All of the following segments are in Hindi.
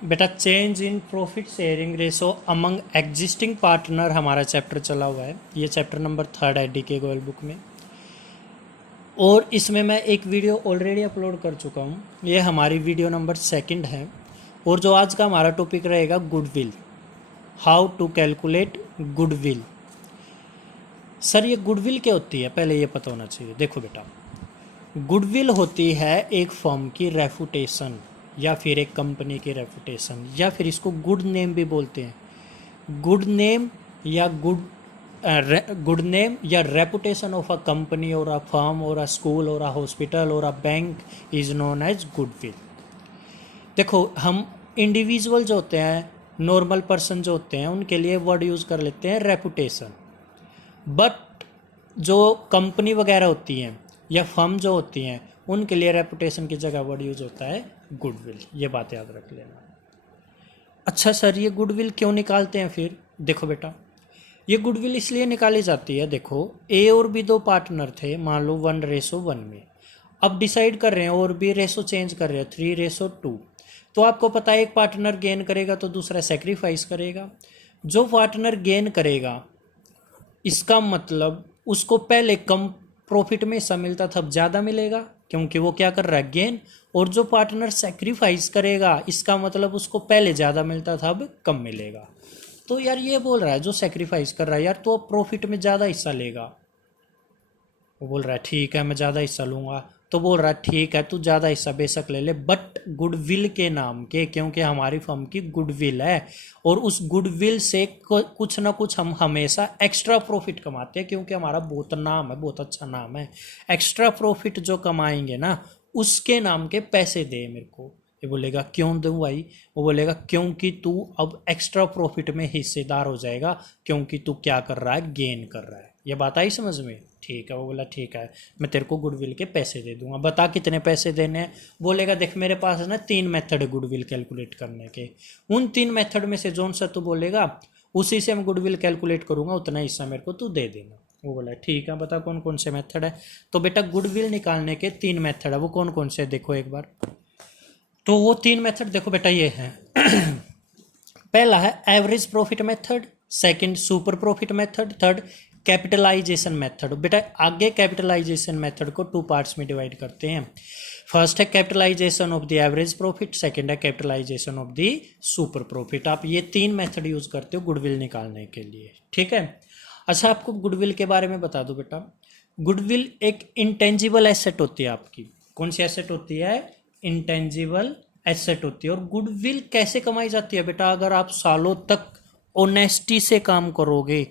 बेटा change in profit sharing ratio among existing partner हमारा चैप्टर चला हुआ है। ये चैप्टर नंबर 3 है डीके गोयल बुक में, और इसमें मैं एक वीडियो ऑलरेडी अपलोड कर चुका हूँ। ये हमारी वीडियो नंबर 2 है। और जो आज का हमारा टॉपिक रहेगा goodwill, how to calculate goodwill. Sir ये गुडविल क्या होती है, पहले ये पता होना चाहिए। देखो बेटा, गुडविल होती है एक फर्म की रेपुटेशन या फिर एक कंपनी की रेपुटेशन, या फिर इसको गुड नेम भी बोलते हैं। गुड नेम या गुड नेम या रेपुटेशन ऑफ अ कंपनी और अ फर्म और अ स्कूल और अ हॉस्पिटल और a bank is known as goodwill. देखो, हम इंडिविजुअल जो होते हैं, नॉर्मल पर्सन जो होते हैं, उनके लिए वर्ड यूज़ कर लेते हैं रेपुटेशन। बट जो कंपनी वगैरह होती हैं या फर्म जो होती हैं, उनके लिए रेपुटेशन की जगह वर्ड यूज होता है गुडविल। ये बात याद रख लेना। अच्छा सर, ये गुडविल क्यों निकालते हैं फिर? देखो बेटा, ये गुडविल इसलिए निकाली जाती है। देखो, ए और बी दो पार्टनर थे, मान लो 1:1 में। अब डिसाइड कर रहे हैं और बी रेशो चेंज कर रहे हैं 3:2। तो आपको पता है एक पार्टनर गेन करेगा तो दूसरा सेक्रीफाइस करेगा। जो पार्टनर गेन करेगा, इसका मतलब उसको पहले कम प्रॉफिट में हिस्सा मिलता था, अब ज़्यादा मिलेगा, क्योंकि वो क्या कर रहा है, गेन। और जो पार्टनर सेक्रीफाइस करेगा, इसका मतलब उसको पहले ज़्यादा मिलता था, अब कम मिलेगा। तो यार ये बोल रहा है जो सेक्रीफाइस कर रहा है, यार तो प्रॉफिट में ज़्यादा हिस्सा लेगा। वो बोल रहा है ठीक है मैं ज़्यादा हिस्सा लूँगा। तो बोल रहा है ठीक है तू ज़्यादा हिस्सा बेशक ले ले, बट गुडविल के नाम के, क्योंकि हमारी फर्म की गुडविल है। और उस गुडविल से कुछ ना कुछ हम हमेशा एक्स्ट्रा प्रॉफिट कमाते हैं, क्योंकि हमारा बहुत नाम है, बहुत अच्छा नाम है। एक्स्ट्रा प्रॉफिट जो कमाएंगे ना, उसके नाम के पैसे दे मेरे को। ये बोलेगा क्यों दूँ भाई? वो बोलेगा क्योंकि तू अब एक्स्ट्रा प्रॉफिट में हिस्सेदार हो जाएगा, क्योंकि तू क्या कर रहा है, गेन कर रहा है। ये बात आई समझ में? ठीक है। वो बोला ठीक है मैं तेरे को गुडविल के पैसे दे दूंगा। बता कितने पैसे देने हैं? बोलेगा देख मेरे पास है ना 3 मेथड है गुडविल कैलकुलेट करने के। उन 3 मेथड में से जोन सा तू बोलेगा उसी से मैं गुडविल कैलकुलेट करूंगा, उतना हिस्सा मेरे को तू दे देना। वो बोला ठीक है बता कौन कौन से मेथड है। तो बेटा गुडविल निकालने के 3 मेथड है, वो कौन कौन से देखो एक बार। तो वो 3 मेथड देखो बेटा ये है। पहला है average profit method, second super profit method, third capitalisation method. बेटा आगे कैपिटलाइजेशन मेथड को 2 पार्ट्स में डिवाइड करते हैं। फर्स्ट है capitalisation of the average profit, second है capitalisation of the super profit. आप ये 3 मेथड यूज करते हो गुडविल निकालने के लिए, ठीक है। अच्छा आपको गुडविल के बारे में बता दो बेटा, गुडविल एक इंटेंजिबल एसेट होती है आपकी। कौन सी एसेट होती है? इंटेंजिबल एसेट होती है। और गुडविल कैसे कमाई जाती है बेटा? अगर आप सालों तक ऑनेस्टी से काम करोगे,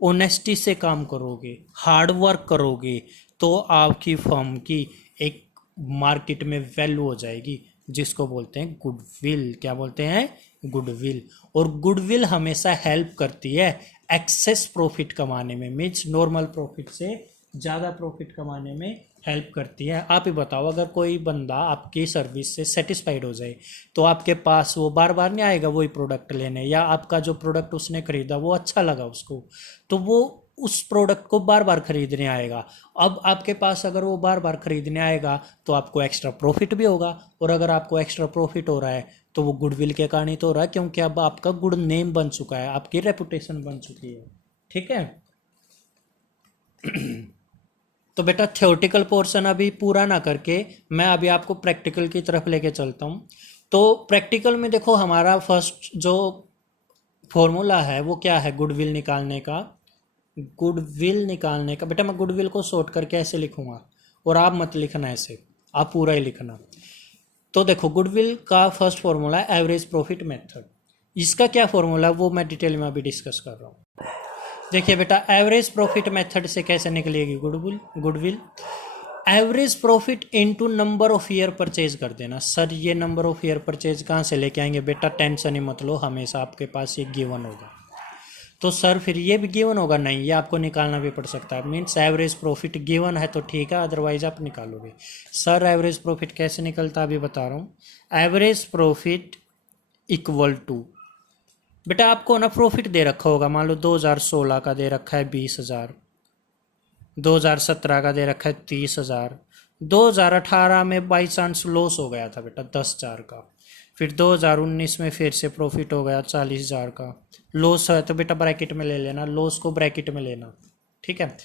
ऑनेस्टी से काम करोगे, हार्ड वर्क करोगे, तो आपकी फर्म की एक मार्केट में वैल्यू हो जाएगी, जिसको बोलते हैं गुडविल। क्या बोलते हैं? गुडविल। और गुडविल हमेशा हेल्प करती है एक्सेस प्रॉफिट कमाने में, मीन्स नॉर्मल प्रॉफिट से ज़्यादा प्रॉफिट कमाने में हेल्प करती है। आप ही बताओ, अगर कोई बंदा आपकी सर्विस से सेटिस्फाइड हो जाए तो आपके पास वो बार बार नहीं आएगा वही प्रोडक्ट लेने, या आपका जो प्रोडक्ट उसने खरीदा वो अच्छा लगा उसको, तो वो उस प्रोडक्ट को बार बार खरीदने आएगा। अब आपके पास अगर वो बार बार खरीदने आएगा तो आपको एक्स्ट्रा प्रॉफिट भी होगा। और अगर आपको एक्स्ट्रा प्रॉफिट हो रहा है तो वो गुडविल के कारण ही तो हो रहा है, क्योंकि अब आपका गुड नेम बन चुका है, आपकी रेपुटेशन बन चुकी है, ठीक है। तो बेटा थ्योरेटिकल पोर्शन अभी पूरा ना करके मैं अभी आपको प्रैक्टिकल की तरफ लेके चलता हूँ। तो प्रैक्टिकल में देखो हमारा फर्स्ट जो फॉर्मूला है वो क्या है गुडविल निकालने का? गुडविल निकालने का बेटा मैं गुडविल को शॉर्ट करके ऐसे लिखूंगा, और आप मत लिखना ऐसे, आप पूरा ही लिखना। तो देखो गुडविल का फर्स्ट फॉर्मूला है एवरेज प्रॉफिट मेथड। इसका क्या फॉर्मूला है वो मैं डिटेल में अभी डिस्कस कर रहा हूँ। देखिए बेटा, एवरेज प्रॉफिट मेथड से कैसे निकलेगी goodwill average profit into number of year purchase कर देना। सर ये नंबर ऑफ ईयर परचेज कहाँ से लेके आएंगे? बेटा टेंशन ही मत लो, हमेशा आपके पास ये गिवन होगा। तो सर फिर ये भी गिवन होगा? नहीं, ये आपको निकालना भी पड़ सकता है। मीन्स एवरेज प्रॉफिट गिवन है तो ठीक है, अदरवाइज आप निकालोगे। सर एवरेज प्रॉफिट कैसे निकलता है अभी बता रहा हूँ। एवरेज प्रॉफिट इक्वल टू, बेटा आपको ना प्रॉफिट दे रखा होगा, मान लो 2016 का दे रखा है 20,000, 2017 का दे रखा है 30,000, 2018 में बाई चांस लॉस हो गया था बेटा 10,000 का, फिर 2019 में फिर से प्रॉफिट हो गया 40,000 का। लॉस है तो बेटा ब्रैकेट में ले लेना, लॉस को ब्रैकेट में लेना, ठीक है।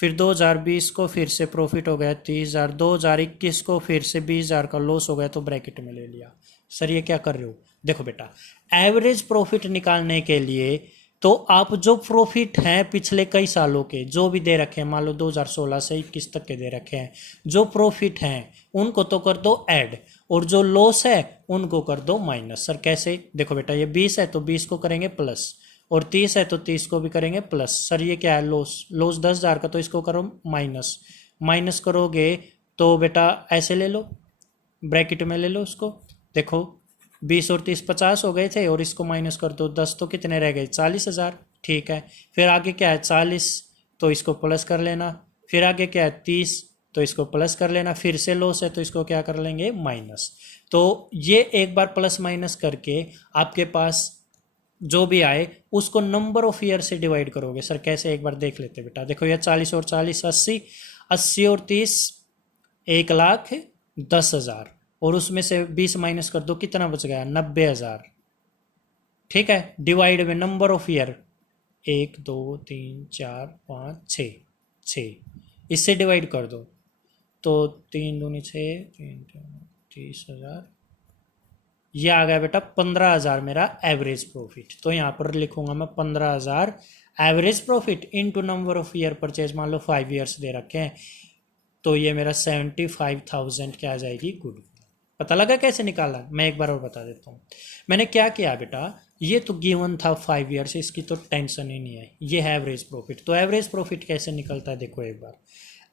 फिर 2020 को फिर से प्रॉफिट हो गया 30,000, 2021 को फिर से 20,000 का लॉस हो गया तो ब्रैकेट में ले लिया। सर ये क्या कर रहे हो? देखो बेटा, एवरेज प्रॉफिट निकालने के लिए तो आप जो प्रॉफिट हैं पिछले कई सालों के जो भी दे रखे हैं, मान लो 2016 से 21 तक के दे रखे हैं, जो प्रॉफिट हैं उनको तो कर दो ऐड, और जो लॉस है उनको कर दो माइनस। सर कैसे? देखो बेटा, ये 20 है तो 20 को करेंगे प्लस, और 30 है तो 30 को भी करेंगे प्लस। सर ये क्या है? लॉस, लॉस 10,000 का, तो इसको करो माइनस, माइनस करोगे तो बेटा ऐसे ले लो, ब्रैकेट में ले लो उसको। देखो 20 और 30 50 हो गए थे, और इसको माइनस कर दो 10, तो कितने रह गए? 40,000, ठीक है। फिर आगे क्या है? 40, तो इसको प्लस कर लेना। फिर आगे क्या है? 30, तो इसको प्लस कर लेना। फिर से लॉस है तो इसको क्या कर लेंगे? माइनस। तो ये एक बार प्लस माइनस करके आपके पास जो भी आए उसको नंबर ऑफ ईयर से डिवाइड करोगे। सर कैसे? एक बार देख लेते बेटा। देखो ये 40 और 40 80, 80 और 30 1,10,000, और उसमें से 20 माइनस कर दो, कितना बच गया? 90,000, ठीक है। डिवाइड में नंबर ऑफ ईयर 1 2 3 4 5 6, 6 इससे डिवाइड कर दो तो 3 दूनी 6, 3 30,000, ये आ गया बेटा 15,000 मेरा एवरेज प्रॉफिट। तो यहाँ पर लिखूंगा मैं 15,000 average profit into number of year purchase, मान लो 5 ईयर्स दे रखे हैं, तो ये मेरा 75,000 क्या आ जाएगी? गुड। पता लगा कैसे निकाला? मैं एक बार और बता देता हूँ। मैंने क्या किया बेटा, ये तो गिवन था 5 ईयर्स, इसकी तो टेंशन ही नहीं है। ये है एवरेज प्रॉफिट। तो एवरेज प्रॉफिट कैसे निकलता है? देखो एक बार,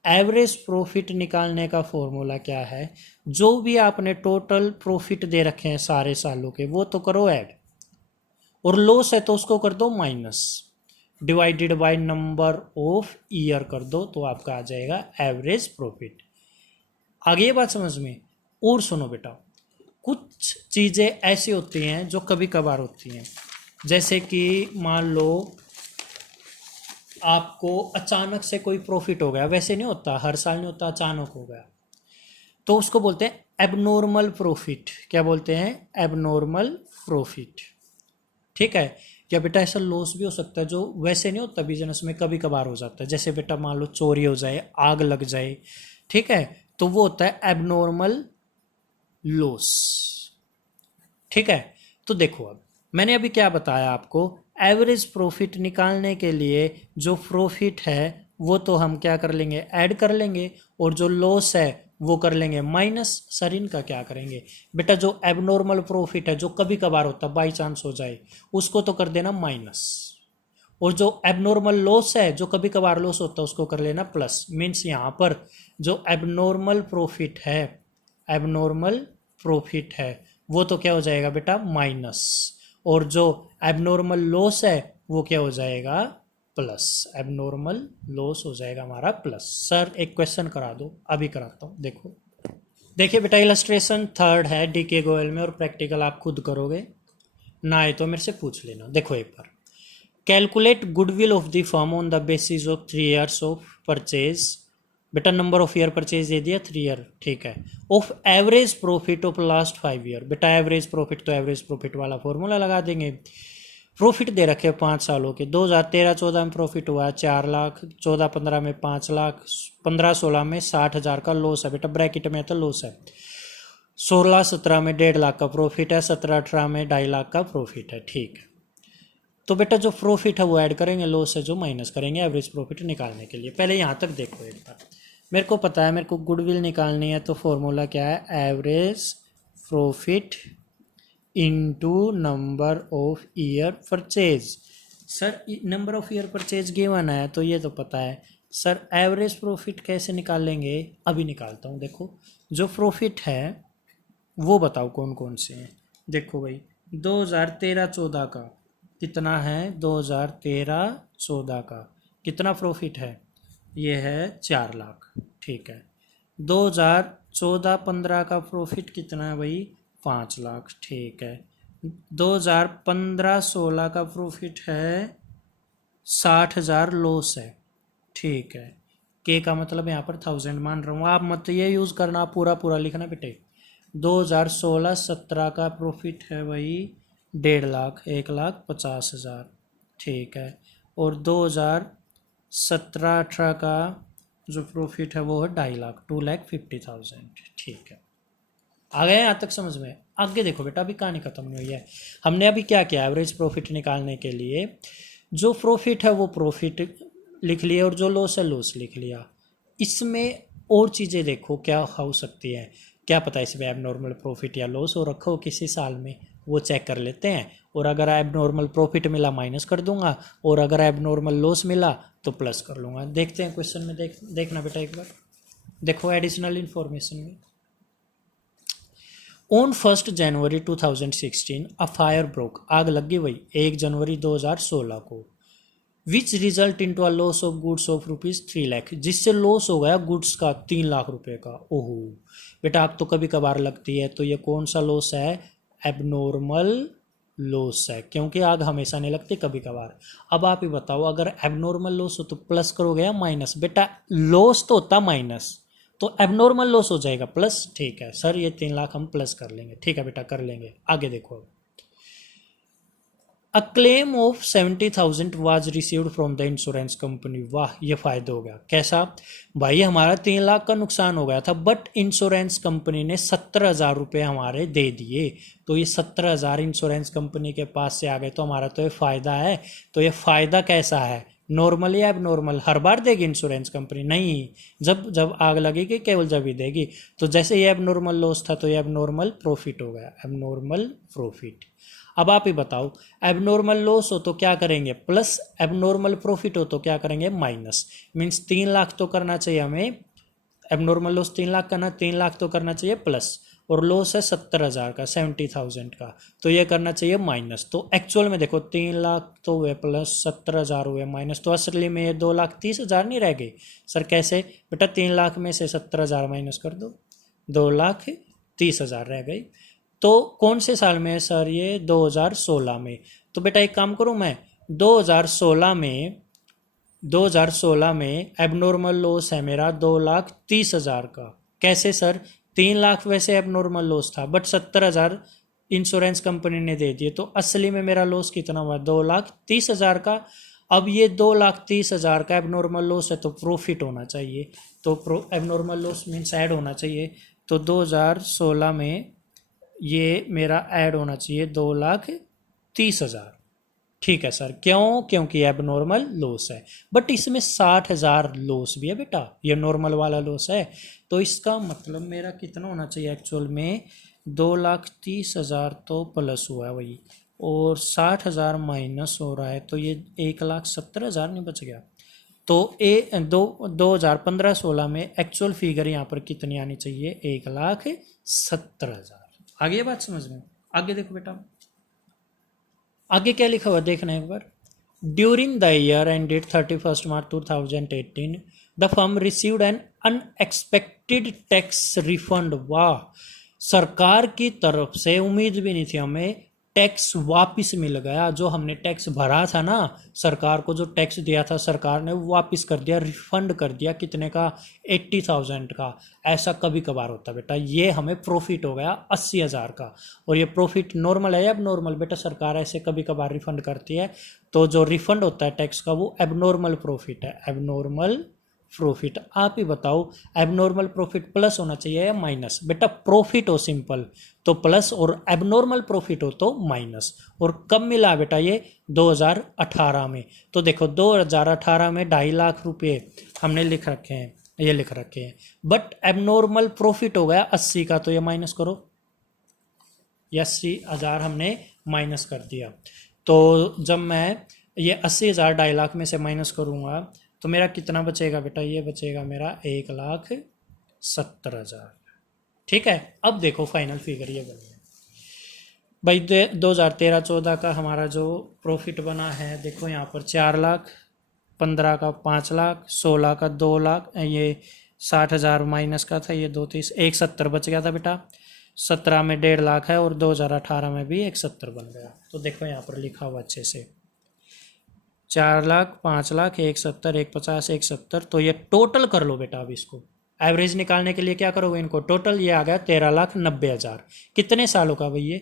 एवरेज प्रॉफिट निकालने का फॉर्मूला क्या है? जो भी आपने टोटल प्रॉफिट दे रखे हैं सारे सालों के, वो तो करो ऐड, और लॉस है तो उसको कर दो minus, divided by number of year कर दो, तो आपका आ जाएगा एवरेज प्रॉफिट। आगे ये बात समझ में? और सुनो बेटा, कुछ चीज़ें ऐसी होती हैं जो कभी कभार होती हैं, जैसे कि मान लो आपको अचानक से कोई प्रॉफिट हो गया, वैसे नहीं होता, हर साल नहीं होता, अचानक हो गया, तो उसको बोलते हैं एबनॉर्मल प्रॉफिट। क्या बोलते हैं? एबनॉर्मल प्रॉफिट, ठीक है। या बेटा ऐसा लॉस भी हो सकता है जो वैसे नहीं होता बिजनेस में, कभी कभार हो जाता है। जैसे बेटा मान लो चोरी हो जाए, आग लग जाए, ठीक है, तो वो होता है एबनॉर्मल लॉस, ठीक है। तो देखो अब मैंने अभी क्या बताया आपको, एवरेज प्रॉफिट निकालने के लिए जो प्रॉफिट है वो तो हम क्या कर लेंगे? ऐड कर लेंगे, और जो लॉस है वो कर लेंगे माइनस। सर इनका क्या करेंगे? बेटा जो एबनॉर्मल प्रॉफिट है, जो कभी कभार होता है, बाई चांस हो जाए, उसको तो कर देना माइनस, और जो एबनॉर्मल लॉस है, जो कभी कभार लॉस होता है, उसको कर लेना प्लस। मीन्स यहाँ पर जो एबनॉर्मल प्रॉफिट है, एबनॉर्मल प्रॉफिट है, वो तो क्या हो जाएगा बेटा? माइनस, और जो एबनॉर्मल लॉस है वो क्या हो जाएगा? प्लस। एबनॉर्मल लॉस हो जाएगा हमारा प्लस। सर एक क्वेश्चन करा दो, अभी कराता हूँ। देखो, देखिए बेटा, इलस्ट्रेशन थर्ड है डीके गोयल में, और प्रैक्टिकल आप खुद करोगे, ना आए तो मेरे से पूछ लेना। देखो एक बार, calculate goodwill of the firm on the basis of 3 years of purchase. बेटा नंबर ऑफ ईयर परचेज दे दिया 3 ईयर, ठीक है। Of average profit of last 5 year. बेटा एवरेज प्रॉफिट तो एवरेज प्रॉफिट वाला फॉर्मूला लगा देंगे। प्रॉफिट दे रखे 5 सालों के, 2013-14 में प्रॉफिट हुआ 4 लाख, 14-15 में 5 लाख, 15-16 में 60,000 का लॉस है। बेटा ब्रैकेट में तो लॉस है। 16-17 में 1.5 लाख का प्रॉफिट है, 17-18 में 2.5 लाख का प्रॉफिट है, ठीक है। तो बेटा जो प्रॉफिट है वो ऐड करेंगे, लॉस है जो माइनस करेंगे एवरेज प्रॉफिट निकालने के लिए। पहले यहाँ तक देखो एक बार, मेरे को पता है मेरे को गुडविल निकालनी है, तो फॉर्मूला क्या है? Average profit into number of year purchase. Sir number of year purchase given है तो ये तो पता है। सर एवरेज प्रॉफिट कैसे निकालेंगे? अभी निकालता हूँ। देखो जो प्रॉफिट है वो बताओ कौन कौन से हैं। देखो भाई 2013-14 का कितना है? 2013-14 का कितना प्रॉफिट है? ये है 4 लाख, ठीक है। 2014-15 का प्रॉफिट कितना है भाई? 5 लाख, ठीक है। 2015-16 का प्रॉफिट है 60,000 लॉस है, ठीक है। के का मतलब यहाँ पर 1000 मान रहा हूँ, आप मत ये यूज़ करना, पूरा पूरा लिखना बेटे। 2016-17 का प्रॉफिट है वही 1.5 लाख, 1,50,000, ठीक है। और 2017-18 का जो प्रॉफिट है वो है 2.5 लाख, 2,50,000, ठीक है। आ गया यहाँ तक समझ में? आगे देखो बेटा, अभी कहानी खत्म नहीं हुई है। हमने अभी क्या किया, एवरेज प्रॉफिट निकालने के लिए जो प्रॉफिट है वो प्रॉफिट लिख लिया और जो लॉस है लॉस लिख लिया। इसमें और चीज़ें देखो क्या हो सकती है, क्या पता इसमें एबनॉर्मल प्रॉफिट या लॉस हो रखा हो किसी साल में, वो चेक कर लेते हैं। और अगर एबनॉर्मल प्रॉफिट मिला माइनस कर दूंगा, और अगर एबनॉर्मल लॉस मिला तो प्लस कर लूँगा। देखते हैं क्वेश्चन में, देखना बेटा एक बार, देखो एडिशनल इन्फॉर्मेशन में। On 1 January 2016 a fire broke, आग लग गई वही 1 जनवरी 2016 को, which result in to a loss of goods of ₹3 lakh, जिससे लॉस हो गया गुड्स का 3 लाख रुपए का। ओहो बेटा, आग तो कभी कभार लगती है, तो ये कौन सा लॉस है, एबनॉर्मल लॉस है, क्योंकि आग हमेशा नहीं लगती, कभी कभार। अब आप ही बताओ, अगर एबनॉर्मल लॉस हो तो प्लस करोगे या माइनस? बेटा लॉस तो होता माइनस, तो एबनॉर्मल लॉस हो जाएगा प्लस, ठीक है सर, ये 3 लाख हम प्लस कर लेंगे, ठीक है बेटा कर लेंगे। आगे देखो, a claim of 70,000 was received from the insurance company. वाह, ये फायदा हो गया। कैसा भाई, हमारा 3 लाख का नुकसान हो गया था, बट इंश्योरेंस कंपनी ने 17,000 रुपये हमारे दे दिए। तो ये 17,000 इंश्योरेंस कंपनी के पास से आ गए, तो हमारा तो ये फ़ायदा है। तो ये फ़ायदा कैसा है, नॉर्मल या एबनॉर्मल? हर बार देगी इंश्योरेंस कंपनी? नहीं, जब जब आग लगेगी केवल जब ही देगी। तो जैसे ये एबनॉर्मल लॉस था, तो ये एबनॉर्मल प्रॉफिट हो गया, एबनॉर्मल प्रॉफिट। अब आप ही बताओ, एबनॉर्मल लॉस हो तो क्या करेंगे प्लस, एबनॉर्मल प्रॉफिट हो तो क्या करेंगे माइनस। मीन्स 3 लाख तो करना चाहिए हमें, एबनॉर्मल लॉस 3 लाख करना, 3 लाख तो करना चाहिए प्लस, और लॉस है 70,000 का, 70,000 का, तो ये करना चाहिए माइनस। तो एक्चुअल में देखो 3 लाख तो हुए प्लस, 70,000 हुए माइनस, तो असली में ये 2,30,000 नहीं रह गए। सर कैसे बेटा, 3 लाख में से 70,000 माइनस कर दो, 2,30,000 रह गई। तो कौन से साल में है सर ये, 2016 में। तो बेटा एक काम करूं मैं, 2016 में एबनॉर्मल लॉस है मेरा 2,30,000 का। कैसे सर, 3 लाख वैसे एबनॉर्मल लॉस था, बट 70,000 इंश्योरेंस कंपनी ने दे दिए, तो असली में मेरा लॉस कितना हुआ, 2,30,000 का। अब ये 2,30,000 का एबनॉर्मल लॉस है, तो प्रॉफिट होना चाहिए, तो एबनॉर्मल लॉस मीन्स ऐड होना चाहिए। तो 2016 में ये मेरा ऐड होना चाहिए 2,30,000, ठीक है सर। क्यों, क्योंकि एबनॉर्मल लॉस है, बट इसमें 60,000 लॉस भी है बेटा, ये नॉर्मल वाला लॉस है। तो इसका मतलब मेरा कितना होना चाहिए एक्चुअल में, 2,30,000 तो प्लस हुआ है वही, और 60,000 माइनस हो रहा है, तो ये 1,70,000 नहीं बच गया। तो 2015-16 में एक्चुअल फिगर यहाँ पर कितनी आनी चाहिए, 1,70,000। आगे ये बात समझ में? आगे देखो बेटा, आगे क्या लिखा हुआ देखना एक बार। During the year ended 31 March 2018 the firm received an unexpected tax refund. वाह, सरकार की तरफ से उम्मीद भी नहीं थी हमें, टैक्स वापस मिल गया। जो हमने टैक्स भरा था ना, सरकार को जो टैक्स दिया था सरकार ने वो वापस कर दिया, रिफंड कर दिया। कितने का, 80,000 का। ऐसा कभी कभार होता बेटा, ये हमें प्रॉफिट हो गया 80,000 का। और ये प्रॉफिट नॉर्मल है या एबनॉर्मल? बेटा सरकार ऐसे कभी कभार रिफंड करती है, तो जो रिफंड होता है टैक्स का वो एबनॉर्मल प्रॉफिट है, एबनॉर्मल प्रॉफिट। आप ही बताओ, एबनॉर्मल प्रॉफिट प्लस होना चाहिए या माइनस? बेटा प्रॉफिट हो सिंपल तो प्लस, और एबनॉर्मल प्रॉफिट हो तो माइनस। और कब मिला बेटा ये, 2018 में। तो देखो 2018 में 2.5 लाख रुपए हमने लिख रखे हैं, ये लिख रखे हैं, बट एबनॉर्मल प्रॉफिट हो गया 80 का, तो ये माइनस करो, 80,000 हमने माइनस कर दिया। तो जब मैं ये 80,000 2.5 लाख में से माइनस करूंगा तो मेरा कितना बचेगा बेटा, ये बचेगा मेरा 1,70,000, ठीक है। अब देखो फाइनल फिगर ये बनी है भाई, 2013-14 का हमारा जो प्रॉफिट बना है, देखो यहाँ पर 4 लाख, 15 का 5 लाख, 16 का 2 लाख, ये 60,000 माइनस का था, ये 2,30, 1,70 बच गया था बेटा। 17 में 1.5 लाख है, और 2018 में भी 1,70 बन गया। तो देखो यहाँ पर लिखा हुआ अच्छे से, 4 लाख, 5 लाख, 170, 150, 170। तो ये टोटल कर लो बेटा। अब इसको एवरेज निकालने के लिए क्या करोगे, इनको टोटल। ये आ गया 13,90,000। कितने सालों का भैया?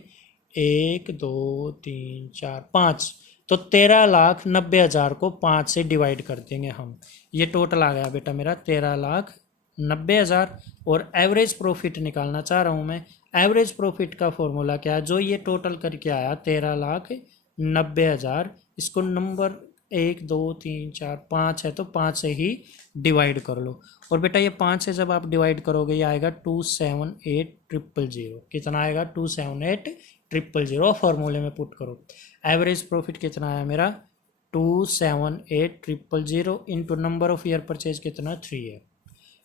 1 2 3 4 5। तो 13,90,000 को 5 से डिवाइड कर देंगे हम। ये टोटल आ गया बेटा मेरा 13,90,000। और एवरेज प्रॉफिट निकालना चाह रहा हूँ मैं। एवरेज प्रॉफिट का फॉर्मूला क्या है? जो ये टोटल करके आया 13,90,000, इसको नंबर 1 2 3 4 5 है तो 5 से ही डिवाइड कर लो। और बेटा ये 5 से जब आप डिवाइड करोगे ये आएगा 278,000। कितना आएगा? 278,000। फॉर्मूले में पुट करो। एवरेज प्रॉफिट कितना आया मेरा? 278,000 into number of year purchase कितना? 3 है।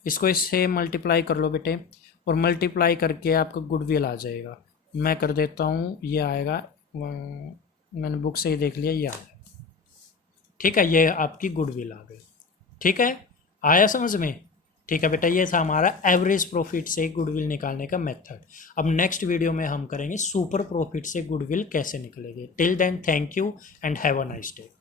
इसको इससे मल्टीप्लाई कर लो बेटे, और मल्टीप्लाई करके आपका गुडविल आ जाएगा। मैं कर देता हूँ, ये आएगा, मैंने बुक से ही देख लिया, ये आया। ठीक है, ये आपकी गुडविल आ गई। ठीक है, आया समझ में? ठीक है बेटा, ये था हमारा एवरेज प्रॉफिट से गुडविल निकालने का मेथड। अब नेक्स्ट वीडियो में हम करेंगे सुपर प्रॉफिट से गुडविल कैसे निकलेगी। Till then, thank you and have a nice day.